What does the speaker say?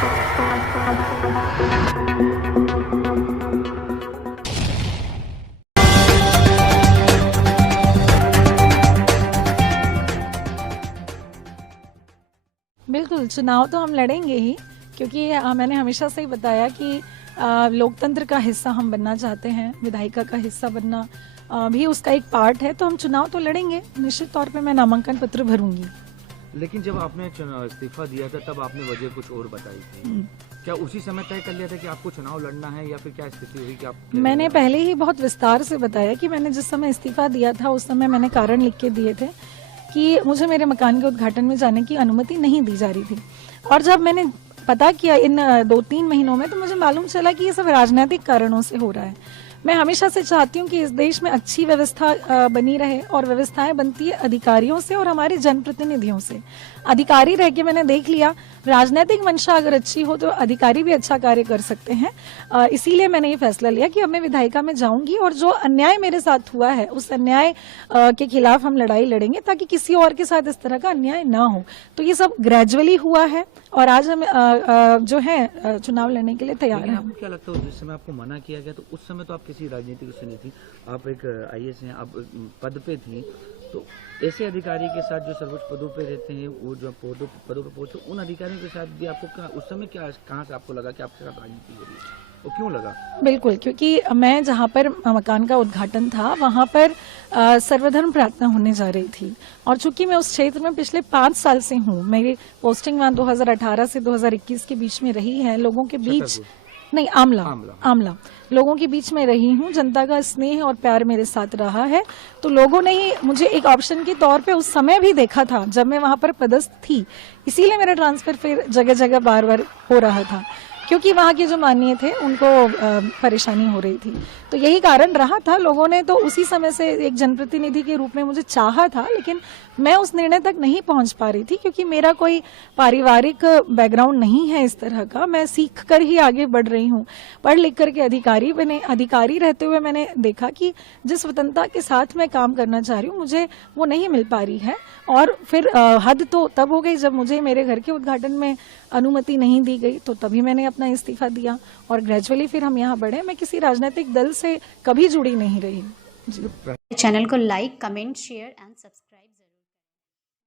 बिल्कुल, चुनाव तो हम लड़ेंगे ही, क्योंकि मैंने हमेशा से ही बताया कि लोकतंत्र का हिस्सा हम बनना चाहते हैं, विधायिका का हिस्सा बनना भी उसका एक पार्ट है, तो हम चुनाव तो लड़ेंगे। निश्चित तौर पे मैं नामांकन पत्र भरूंगी। लेकिन जब आपने इस्तीफा दिया था तब आपने वजह कुछ और बताई थी, क्या उसी समय तय कर लिया था कि आपको चुनाव लड़ना है या फिर क्या स्थिति हुई कि आप? मैंने पहले ही बहुत विस्तार से बताया कि मैंने जिस समय इस्तीफा दिया था उस समय मैंने कारण लिख के दिए थे कि मुझे मेरे मकान के उद्घाटन में जाने की अनुमति नहीं दी जा रही थी। और जब मैंने पता किया इन 2-3 महीनों में, तो मुझे मालूम चला कि ये सब राजनीतिक कारणों से हो रहा है। मैं हमेशा से चाहती हूँ कि इस देश में अच्छी व्यवस्था बनी रहे, और व्यवस्थाएं बनती है अधिकारियों से और हमारे जनप्रतिनिधियों से। अधिकारी रह के मैंने देख लिया, राजनीतिक मंशा अगर अच्छी हो तो अधिकारी भी अच्छा कार्य कर सकते हैं। इसीलिए मैंने ये फैसला लिया कि अब मैं विधायिका में जाऊंगी, और जो अन्याय मेरे साथ हुआ है उस अन्याय के खिलाफ हम लड़ाई लड़ेंगे, ताकि किसी और के साथ इस तरह का अन्याय ना हो। तो ये सब ग्रेजुअली हुआ है, और आज हम जो है चुनाव लड़ने के लिए तैयार हैं। आपको क्या लगता है जिस समय आपको मना किया गया तो उस समय तो आप किसी राजनीतिक से नहीं थी, आप एक IAS हैं, आप पद पे थी, तो ऐसे अधिकारी के साथ जो सर्वोच्च पदों पे रहते हैं, वो जो पदों पे पहुंचे, उन अधिकारियों के साथ भी आपको उस समय कहाँ से आपको लगा कि आपके साथ राजनीति हो रही है, वो क्यों लगा? बिल्कुल, क्योंकि मैं जहाँ पर मकान का उद्घाटन था वहाँ पर सर्वधर्म प्रार्थना होने जा रही थी, और चूंकि मैं उस क्षेत्र में पिछले 5 साल से हूँ, मेरी पोस्टिंग वहाँ 2018 से 2021 के बीच में रही है, लोगों के बीच नहीं, आमला लोगों के बीच में रही हूँ, जनता का स्नेह और प्यार मेरे साथ रहा है। तो लोगों ने ही मुझे एक ऑप्शन के तौर पे उस समय भी देखा था जब मैं वहां पर पदस्थ थी, इसीलिए मेरा ट्रांसफर फिर जगह जगह बार बार हो रहा था, क्योंकि वहाँ के जो माननीय थे उनको परेशानी हो रही थी। तो यही कारण रहा था। लोगों ने तो उसी समय से एक जनप्रतिनिधि के रूप में मुझे चाहा था, लेकिन मैं उस निर्णय तक नहीं पहुंच पा रही थी, क्योंकि मेरा कोई पारिवारिक बैकग्राउंड नहीं है इस तरह का। मैं सीख कर ही आगे बढ़ रही हूँ, पढ़ लिख करके अधिकारी रहते हुए मैंने देखा कि जिस स्वतंत्रता के साथ मैं काम करना चाह रही हूँ मुझे वो नहीं मिल पा रही है। और फिर हद तो तब हो गई जब मुझे मेरे घर के उद्घाटन में अनुमति नहीं दी गई, तो तभी मैंने अपना इस्तीफा दिया, और ग्रेजुअली फिर हम यहाँ बढ़े। मैं किसी राजनीतिक दल से कभी जुड़ी नहीं रही। चैनल को like, comment, share and subscribe.